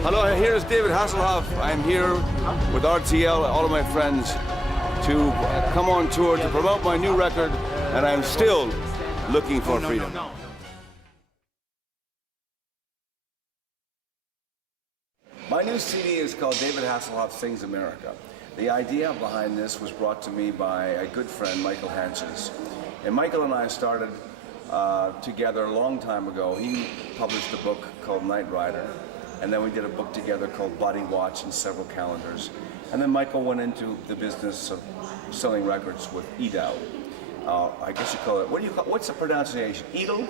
Hello, here's David Hasselhoff. I'm here with RTL, all of my friends, to come on tour to promote my new record, and I'm still looking for freedom. My new CD is called David Hasselhoff Sings America. The idea behind this was brought to me by a good friend, Michael Hanches. And Michael and I started together a long time ago. He published a book called Night Rider, and then we did a book together called Body Watch and several calendars. And then Michael went into the business of selling records with Edel. I guess you call it, what's the pronunciation? Edel?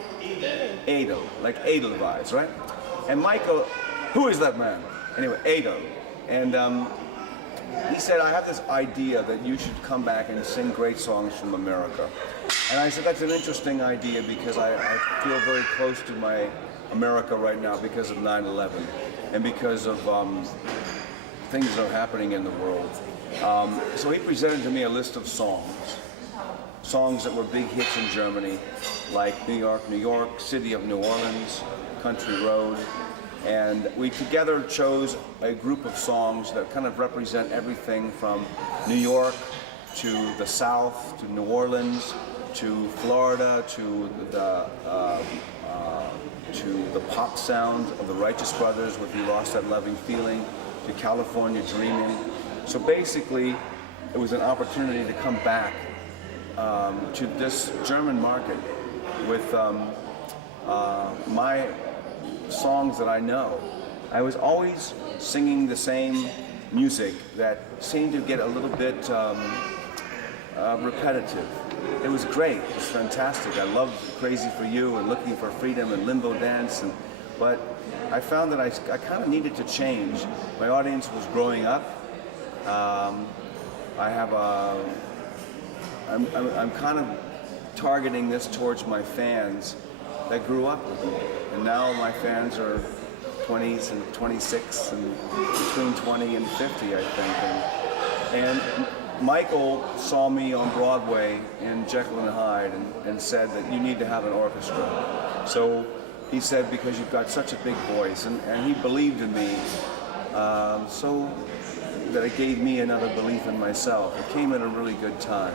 Edel, like Edelweiss, right? And Michael, who is that man? Anyway, Edel. And he said, I have this idea that you should come back and sing great songs from America. And I said, that's an interesting idea because I feel very close to my America right now because of 9/11 and because of things that are happening in the world. So he presented to me a list of songs that were big hits in Germany, like New York, New York, City of New Orleans, Country Road. And we together chose a group of songs that kind of represent everything from New York to the South, to New Orleans, to Florida, to the pop sound of the Righteous Brothers with You Lost That Loving Feeling, to California Dreaming. So basically, it was an opportunity to come back to this German market with my songs that I know. I was always singing the same music that seemed to get a little bit repetitive. It was great. It was fantastic. I loved Crazy for You and Looking for Freedom and Limbo Dance, but I found that I kind of needed to change. My audience was growing up. I'm kind of targeting this towards my fans that grew up with me. And now my fans are 20s and 26 and between 20 and 50, I think. And Michael saw me on Broadway in Jekyll and Hyde and said that you need to have an orchestra. So he said, because you've got such a big voice, and he believed in me, so that it gave me another belief in myself. It came at a really good time.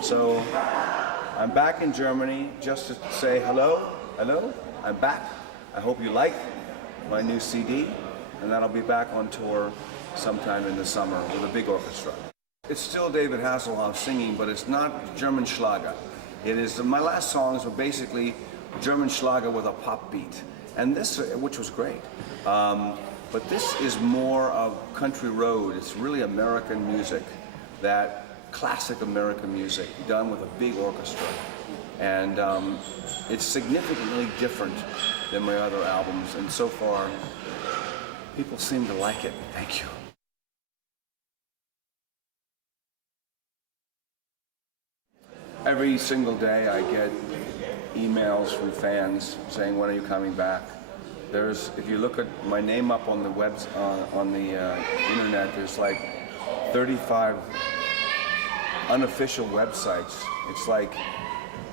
So I'm back in Germany just to say hello, I'm back. I hope you like my new CD, and then I'll be back on tour sometime in the summer with a big orchestra. It's still David Hasselhoff singing, but it's not German Schlager. It is, my last songs were basically German Schlager with a pop beat, and this, which was great. But this is more of country road. It's really American music, that classic American music done with a big orchestra. And it's significantly different than my other albums, and so far, people seem to like it. Thank you. Every single day I get emails from fans saying, when are you coming back? If you look at my name up on the internet, there's like 35 unofficial websites. It's like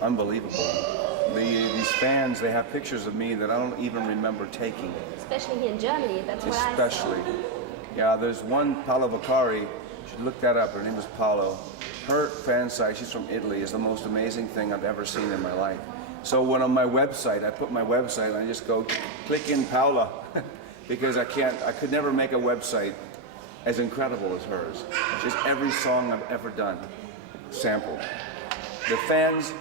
unbelievable. These fans, they have pictures of me that I don't even remember taking. Especially here in Germany, that's where Especially. Yeah, there's one, Paolo Vaccari, you should look that up, her name is Paolo. Her fan site, she's from Italy, is the most amazing thing I've ever seen in my life. So when on my website, I put my website and I just go, click in Paula, because I could never make a website as incredible as hers. Just every song I've ever done, sampled. The fans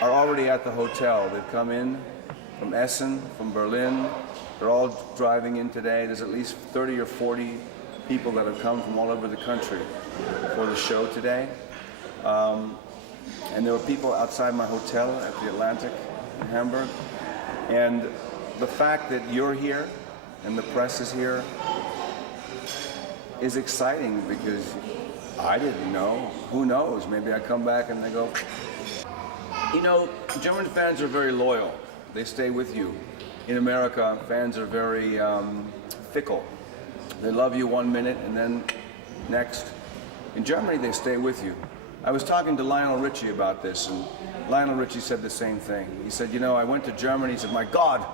are already at the hotel. They've come in from Essen, from Berlin. They're all driving in today. There's at least 30 or 40 people that have come from all over the country for the show today. And there were people outside my hotel at the Atlantic in Hamburg. And the fact that you're here and the press is here is exciting, because I didn't know. Who knows? Maybe I come back and they go, you know, German fans are very loyal. They stay with you. In America, fans are very fickle. They love you 1 minute and then next. In Germany, they stay with you. I was talking to Lionel Richie about this, and Lionel Richie said the same thing. He said, you know, I went to Germany. He said, my God,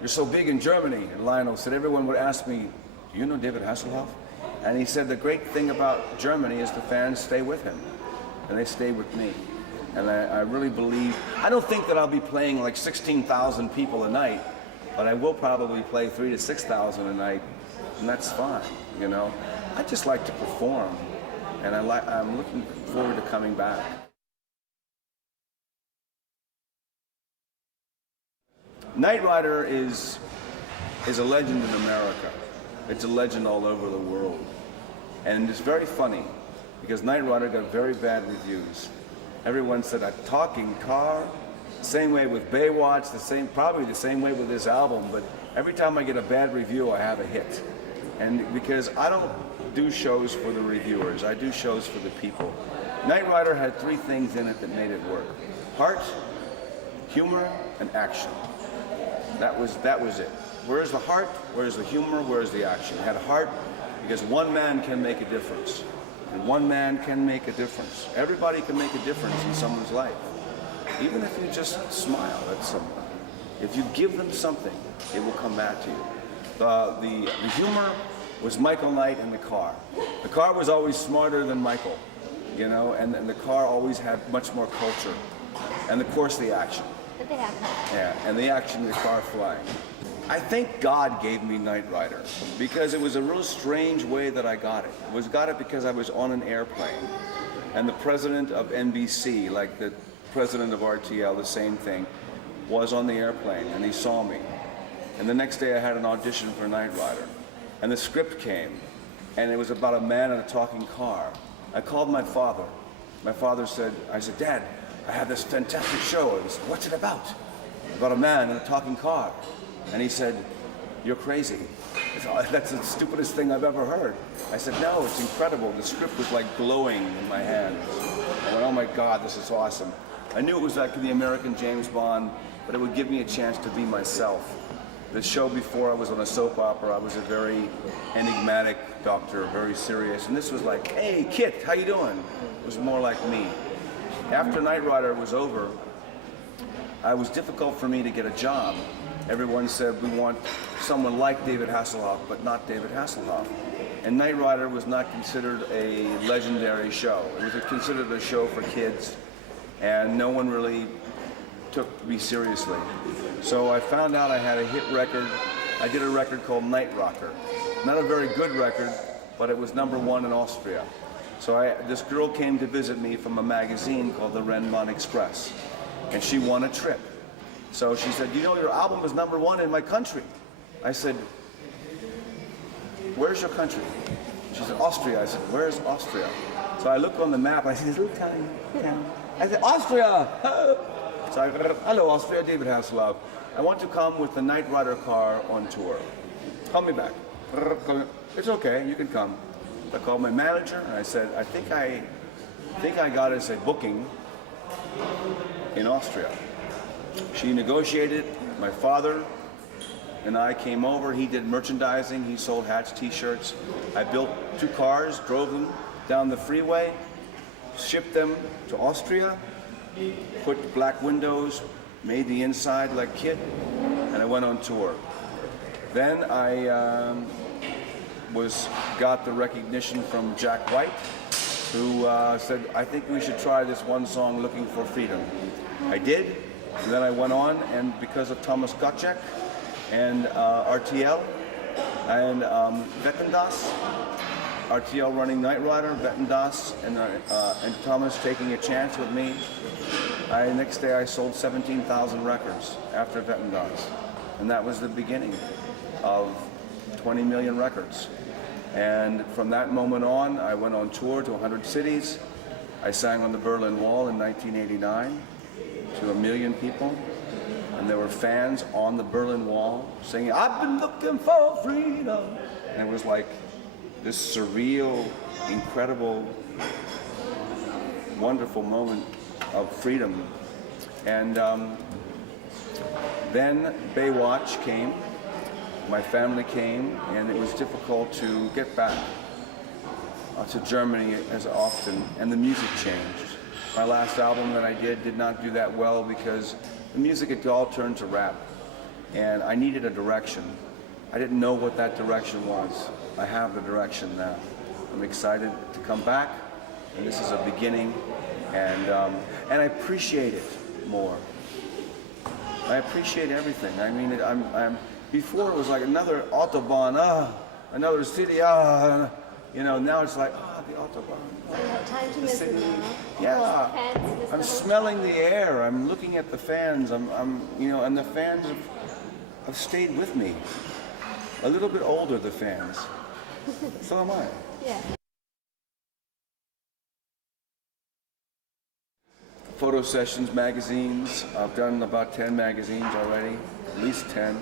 you're so big in Germany. And Lionel said, everyone would ask me, do you know David Hasselhoff? And he said, the great thing about Germany is the fans stay with him. And they stay with me. And I really believe, I don't think that I'll be playing like 16,000 people a night, but I will probably play 3,000 to 6,000 a night, and that's fine, you know. I just like to perform, and I'm looking forward to coming back. Knight Rider is a legend in America. It's a legend all over the world. And it's very funny, because Knight Rider got very bad reviews. Everyone said a talking car, same way with Baywatch, probably the same way with this album, but every time I get a bad review, I have a hit. And because I don't do shows for the reviewers, I do shows for the people. Knight Rider had 3 things in it that made it work: heart, humor, and action. That was it. Where's the heart? Where's the humor? Where's the action? It had heart because one man can make a difference. And one man can make a difference. Everybody can make a difference in someone's life. Even if you just smile at someone. If you give them something, it will come back to you. The humor was Michael Knight in the car. The car was always smarter than Michael, you know, and the car always had much more culture. And of course the action. But they have that. Yeah, and the action of the car flying. I think God gave me Knight Rider because it was a real strange way that I got it. Got it because I was on an airplane, and the president of NBC, like the president of RTL, the same thing, was on the airplane, and he saw me. And the next day I had an audition for Knight Rider, and the script came, and it was about a man in a talking car. I called my father. My father said, Dad, I have this fantastic show. He said, what's it about? About a man in a talking car. And he said, you're crazy. That's the stupidest thing I've ever heard. I said, no, it's incredible. The script was like glowing in my hands. I went, oh my God, this is awesome. I knew it was like the American James Bond, but it would give me a chance to be myself. The show before, I was on a soap opera. I was a very enigmatic doctor, very serious. And this was like, hey, Kit, how you doing? It was more like me. After Knight Rider was over, it was difficult for me to get a job. Everyone said, we want someone like David Hasselhoff, but not David Hasselhoff. And Knight Rider was not considered a legendary show. It was considered a show for kids, and no one really took me seriously. So I found out I had a hit record. I did a record called Night Rocker. Not a very good record, but it was #1 in Austria. So this girl came to visit me from a magazine called the Renman Express, and she won a trip. So she said, you know, your album is #1 in my country. I said, where's your country? She said, Austria. I said, where's Austria? So I looked on the map, I said, little tiny town. I said, Austria! So I go, hello Austria, David Hasselhoff. I want to come with the Knight Rider car on tour. Call me back. It's okay, you can come. I called my manager and I said, I think I got us a booking in Austria. She negotiated. My father and I came over. He did merchandising. He sold hats, t-shirts. I built 2 cars, drove them down the freeway, shipped them to Austria, put black windows, made the inside like Kit, and I went on tour. Then I got the recognition from Jack White, who said, I think we should try this one song, Looking for Freedom. I did. And then I went on, and because of Thomas Gottschalk and RTL and Vettendas, RTL running Knight Rider, Vettendas, and Thomas taking a chance with me, next day I sold 17,000 records after Vettendas. And that was the beginning of 20 million records. And from that moment on, I went on tour to 100 cities. I sang on the Berlin Wall in 1989. To 1 million people, and there were fans on the Berlin Wall singing, I've been looking for freedom. And it was like this surreal, incredible, wonderful moment of freedom. And then Baywatch came, my family came, and it was difficult to get back to Germany as often, and the music changed. My last album that I did not do that well because the music had all turned to rap. and I needed a direction. I didn't know what that direction was. I have the direction now. I'm excited to come back, and this is a beginning, and I appreciate it more. I appreciate everything. I mean, before it was like another autobahn, another city, you know. Now it's like, the autobahn. So you have time to The listen city. now. Yeah, Fans, I'm smelling the air. I'm looking at the fans. You know, and the fans have stayed with me. A little bit older, the fans. So am I. Yeah. Photo sessions, magazines. I've done about 10 magazines already, at least 10.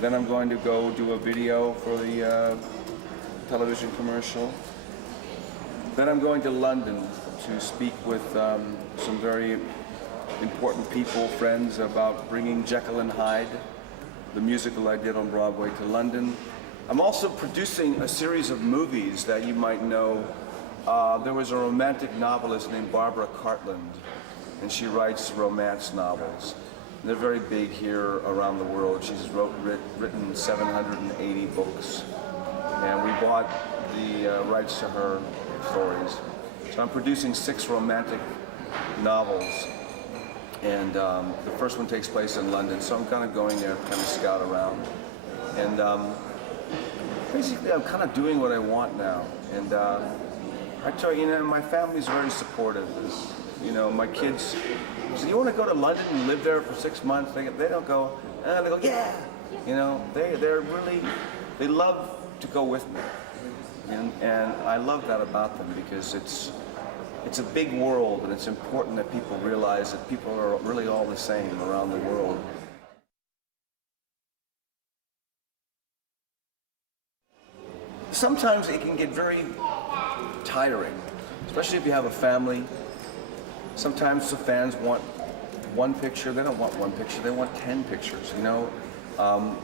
Then I'm going to go do a video for the television commercial. Then I'm going to London to speak with some very important people, friends, about bringing Jekyll and Hyde, the musical I did on Broadway, to London. I'm also producing a series of movies that you might know. There was a romantic novelist named Barbara Cartland, and she writes romance novels. And they're very big here around the world. She's written 780 books, and we bought the rights to her stories. So I'm producing 6 romantic novels, and the first one takes place in London, so I'm kind of going there, kind of scout around. And basically I'm kind of doing what I want now. And I tell you, my family's very supportive. You know, my kids say, "You want to go to London and live there for 6 months?" They don't go, they go, "Yeah." You know, they love to go with me. And I love that about them, because it's a big world, and it's important that people realize that people are really all the same around the world. Sometimes it can get very tiring, especially if you have a family. Sometimes the fans want one picture. They don't want one picture, they want 10 pictures, you know.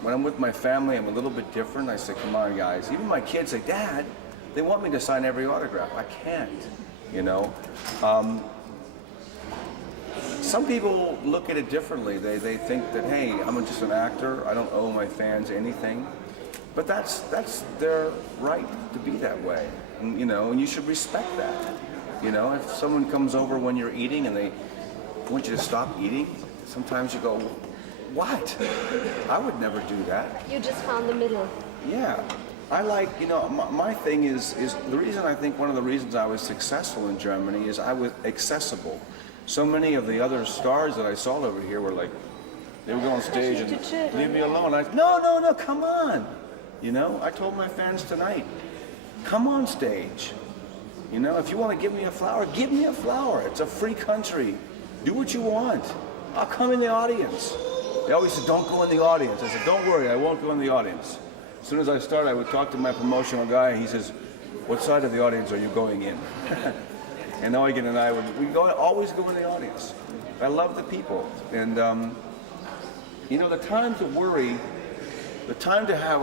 When I'm with my family, I'm a little bit different. I say, "Come on, guys." Even my kids say, "Dad," they want me to sign every autograph. I can't, you know. Some people look at it differently. They think that, hey, I'm just an actor. I don't owe my fans anything. But that's their right to be that way, and, you know, and you should respect that. You know, if someone comes over when you're eating and they want you to stop eating, sometimes you go, "What? I would never do that." You just found the middle. Yeah, I like, you know, my thing is the reason, I think one of the reasons I was successful in Germany is I was accessible. So many of the other stars that I saw over here were like, they would go on stage and leave me alone. No, come on. You know, I told my fans tonight, come on stage. You know, if you want to give me a flower, give me a flower. It's a free country. Do what you want. I'll come in the audience. They always said, "Don't go in the audience." I said, "Don't worry, I won't go in the audience." As soon as I start, I would talk to my promotional guy, and he says, "What side of the audience are you going in?" And Eugen and I always go in the audience. I love the people. And, you know, the time to worry, the time to have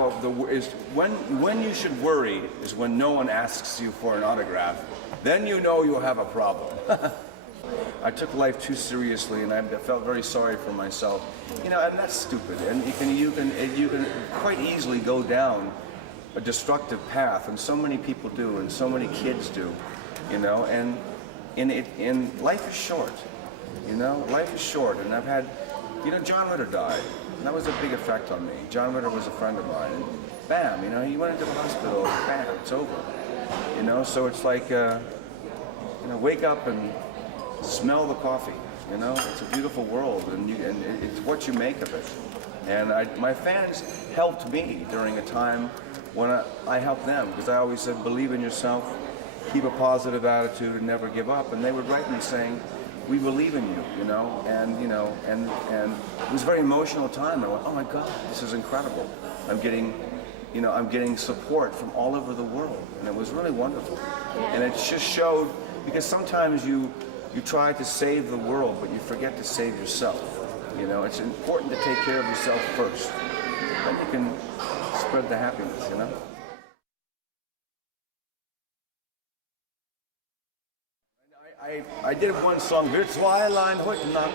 is when you should worry is when no one asks you for an autograph. Then you know you'll have a problem. I took life too seriously, and I felt very sorry for myself. You know, and that's stupid. And you can quite easily go down a destructive path, and so many people do, and so many kids do. You know, and life is short. You know, life is short, and I've had, you know, John Ritter died, and that was a big effect on me. John Ritter was a friend of mine, and bam, you know, he went into the hospital, and bam, it's over. You know, so it's like, you know, wake up and smell the coffee. You know, it's a beautiful world, and it's what you make of it. And my fans helped me during a time when I helped them, because I always said, believe in yourself, keep a positive attitude, and never give up. And they would write me saying, "We believe in you," you know, and it was a very emotional time. I went, "Oh my God, this is incredible. I'm getting support from all over the world," and it was really wonderful. And it just showed, because sometimes you try to save the world, but you forget to save yourself. You know, it's important to take care of yourself first. Then you can spread the happiness, you know. I did one song, "Wir zwei allein heute Nacht."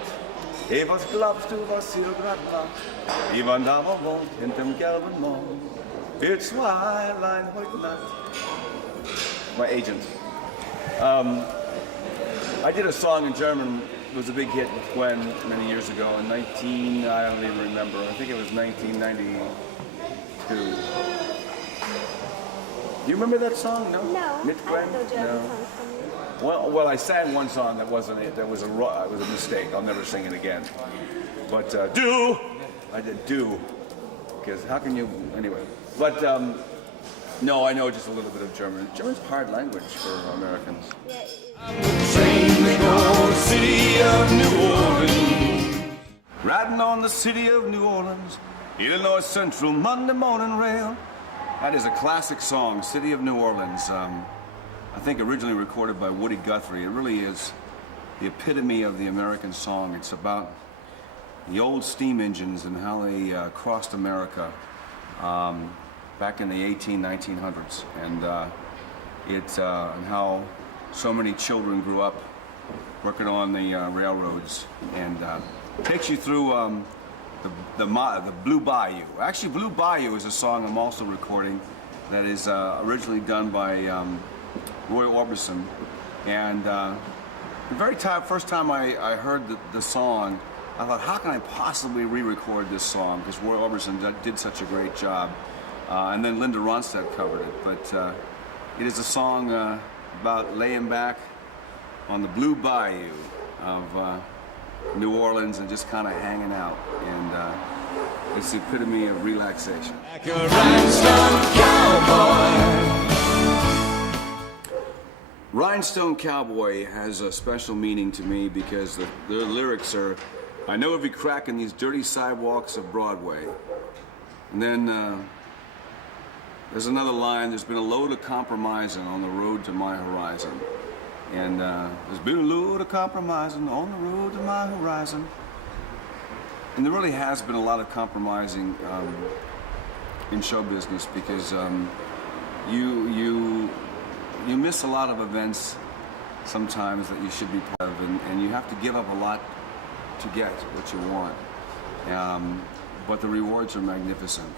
Was glaubst du, was hier grad macht? Jemand aber wohnt hinterm gelben Mond. Wir zwei allein heute Nacht. My agent. I did a song in German. It was a big hit with Gwen many years ago. In I don't even remember. I think it was 1992. Do you remember that song? No. No, Mit I Gwen? don't know German No. songs from you. Well, I sang one song that wasn't it. That was a mistake. I'll never sing it again. But do I did do because how can you anyway? But no, I know just a little bit of German. German's a hard language for Americans. Yeah, it is. Riding on the city of New Orleans, Illinois Central Monday morning rail. That is a classic song, City of New Orleans. I think originally recorded by Woody Guthrie. It really is the epitome of the American song. It's about the old steam engines and how they crossed America back in the 1900s, and and how so many children grew up working on the railroads, and takes you through the Blue Bayou. Actually, Blue Bayou is a song I'm also recording that is originally done by Roy Orbison, and the first time I heard the song, I thought, how can I possibly re-record this song? Because Roy Orbison did such a great job, and then Linda Ronstadt covered it. But it is a song about laying back on the Blue Bayou of New Orleans and just kind of hanging out, and it's the epitome of relaxation. Like a rhinestone cowboy. Rhinestone Cowboy has a special meaning to me because the lyrics are, I know every crack in these dirty sidewalks of Broadway. And then there's another line, there's been a load of compromising on the road to my horizon. And there's been a load of compromising on the road to my horizon. And there really has been a lot of compromising in show business because you miss a lot of events sometimes that you should be part of, and you have to give up a lot to get what you want. But the rewards are magnificent.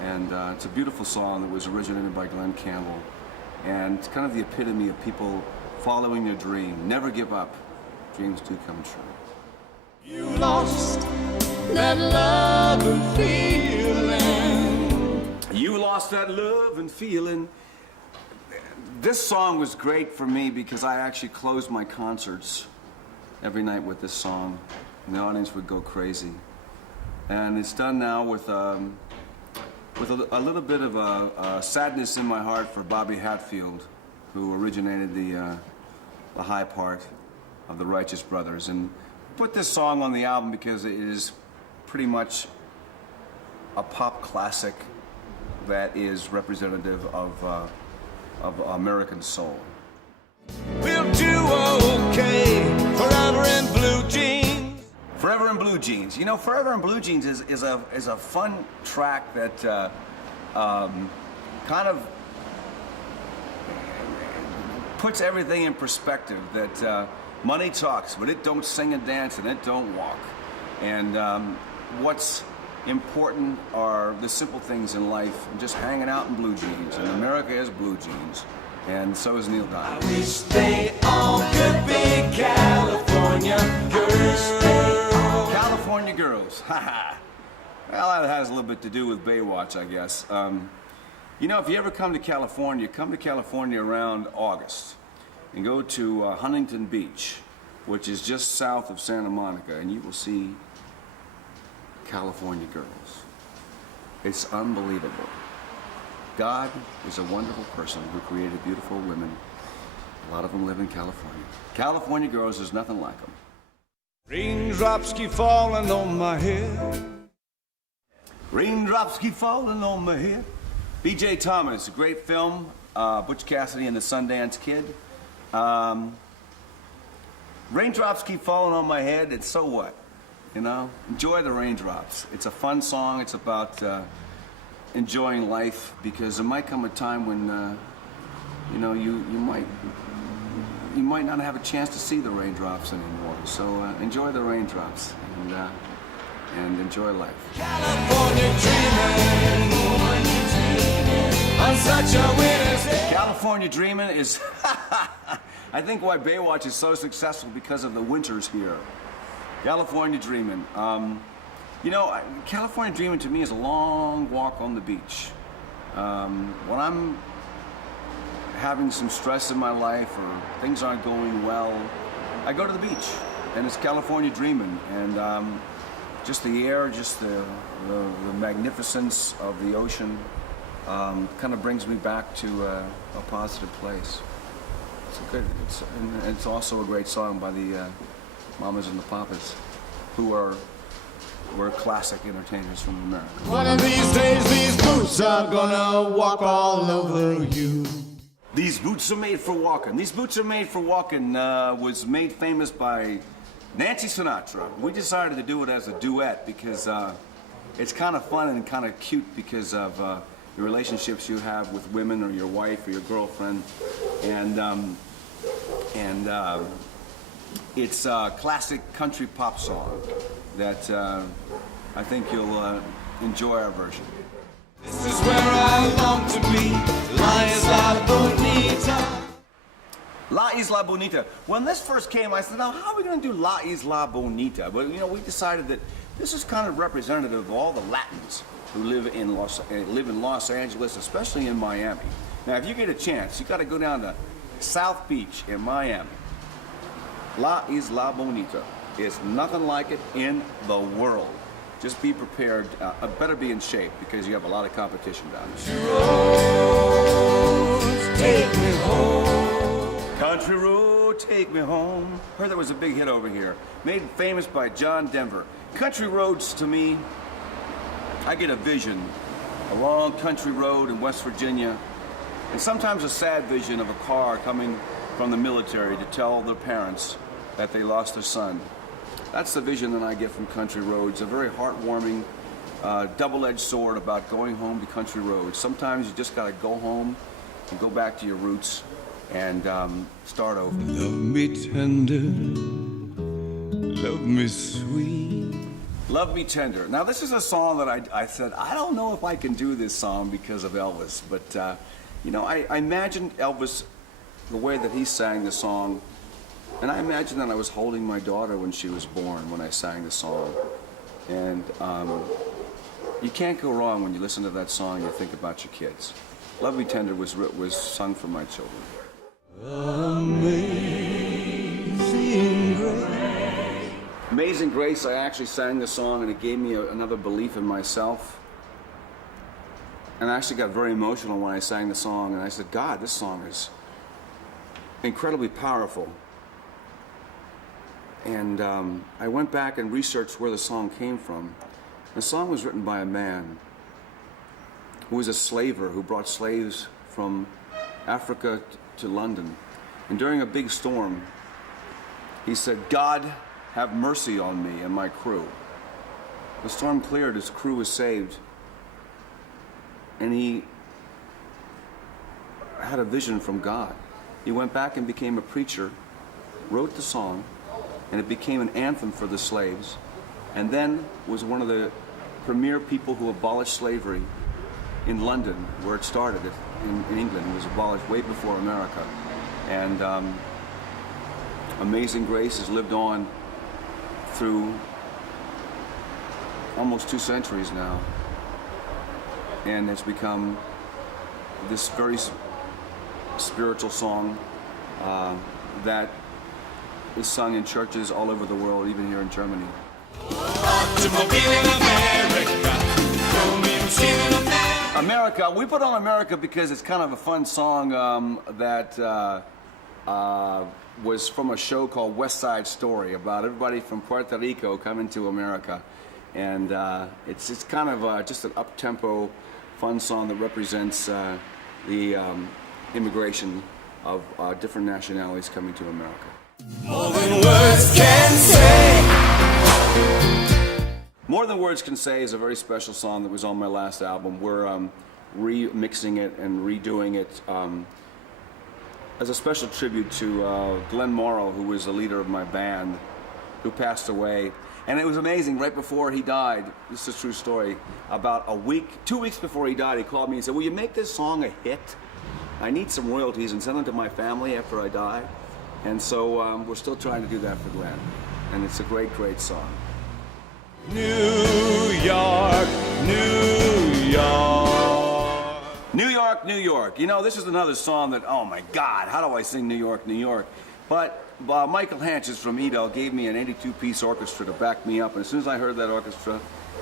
And it's a beautiful song that was originated by Glenn Campbell. And it's kind of the epitome of people following their dream. Never give up. Dreams do come true. You lost that love and feeling. You lost that love and feeling. This song was great for me because I actually closed my concerts every night with this song, and the audience would go crazy. And it's done now with a little bit of a sadness in my heart for Bobby Hatfield, who originated the high part of the Righteous Brothers, and put this song on the album because it is pretty much a pop classic that is representative of American soul. We'll do okay. Forever in blue jeans. Forever in Blue Jeans. You know, Forever in Blue Jeans is a fun track that kind of puts everything in perspective. That money talks, but it don't sing and dance, and it don't walk. And what's important are the simple things in life, and just hanging out in blue jeans. And America is blue jeans, and so is Neil Diamond. Wish they all could be California girls. California girls, haha. Well, that has a little bit to do with Baywatch, I guess. You know, if you ever come to California around August, and go to Huntington Beach, which is just south of Santa Monica, and you will see California girls. It's unbelievable. God is a wonderful person who created beautiful women. A lot of them live in California. California girls, there's nothing like them. Raindrops keep falling on my head. Raindrops keep falling on my head. B.J. Thomas, a great film. Butch Cassidy and the Sundance Kid. Raindrops keep falling on my head, and so what? You know, enjoy the raindrops. It's a fun song. It's about enjoying life, because there might come a time when you know, you might not have a chance to see the raindrops anymore. So enjoy the raindrops. and enjoy life. California dreaming on such a winter's day. California Dreamin' is, I think why Baywatch is so successful because of the winters here. California Dreamin'. You know, California Dreamin' to me is a long walk on the beach. When I'm having some stress in my life or things aren't going well, I go to the beach and it's California Dreamin'. And just the air, just the magnificence of the ocean kind of brings me back to a positive place. It's also a great song by the Mamas and the Papas, who were classic entertainers from America. One of these days, these boots are gonna walk all over you. These boots are made for walking. These boots are made for walking was made famous by Nancy Sinatra. We decided to do it as a duet because it's kind of fun and kind of cute because of the relationships you have with women or your wife or your girlfriend. And it's a classic country pop song that I think you'll enjoy our version. This is where I long to be, La Isla Bonita. La Isla Bonita. When this first came, I said, now how are we going to do La Isla Bonita? But you know, we decided that this is kind of representative of all the Latins who live in Los Angeles, especially in Miami. Now, if you get a chance, you got to go down to South Beach in Miami. La Isla Bonita is nothing like it in the world. Just be prepared. Better be in shape because you have a lot of competition down there. Roads, take me home. Country road, take me home. Heard that was a big hit over here. Made famous by John Denver. Country roads, to me, I get a vision. A long country road in West Virginia. And sometimes a sad vision of a car coming from the military to tell their parents that they lost their son. That's the vision that I get from country roads. A very heartwarming, double-edged sword about going home to country roads. Sometimes you just gotta go home and go back to your roots and start over. Love me tender, love me sweet. Love Me Tender. Now this is a song that I said, I don't know if I can do this song because of Elvis, but you know, I imagined Elvis, the way that he sang the song, and I imagined that I was holding my daughter when she was born when I sang the song. And you can't go wrong when you listen to that song and you think about your kids. Love Me Tender was sung for my children. Amazing grace. Amazing Grace, I actually sang the song and it gave me another belief in myself. And I actually got very emotional when I sang the song and I said, God, this song is incredibly powerful. And I went back and researched where the song came from. The song was written by a man who was a slaver who brought slaves from Africa to London. And during a big storm, he said, God, have mercy on me and my crew. The storm cleared, his crew was saved. And he had a vision from God. He went back and became a preacher, wrote the song, and it became an anthem for the slaves, and then was one of the premier people who abolished slavery in London, where it started in England. It was abolished way before America. And Amazing Grace has lived on through almost 2 centuries now, and it's become this very spiritual song that is sung in churches all over the world, even here in Germany. America, we put on America because it's kind of a fun song that was from a show called West Side Story about everybody from Puerto Rico coming to America. And it's kind of just an up-tempo, fun song that represents the immigration of different nationalities coming to America. More than words can say. More Than Words Can Say is a very special song that was on my last album. We're remixing it and redoing it as a special tribute to Glenn Morrow, who was the leader of my band, who passed away. And it was amazing. Right before he died, this is a true story, about 2 weeks before he died, he called me and said, will you make this song a hit? I need some royalties and send them to my family after I die. And so we're still trying to do that for Glenn. And it's a great, great song. New York, New York. New York, New York. You know, this is another song that, oh my God, how do I sing New York, New York? But Michael Hanches from Edel gave me an 82-piece orchestra to back me up. And as soon as I heard that orchestra,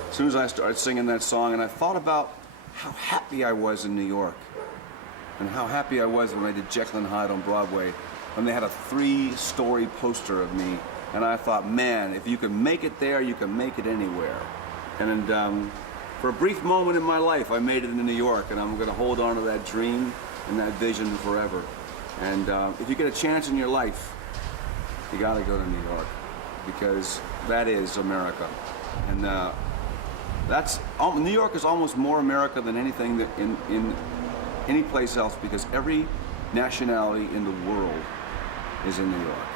as soon as I started singing that song, and I thought about how happy I was in New York and how happy I was when I did Jekyll and Hyde on Broadway, when they had a 3-story poster of me. And I thought, man, if you can make it there, you can make it anywhere. And for a brief moment in my life, I made it in New York, and I'm going to hold on to that dream and that vision forever. And if you get a chance in your life, you got to go to New York, because that is America. And New York is almost more America than anything that in any place else, because every nationality in the world is in New York.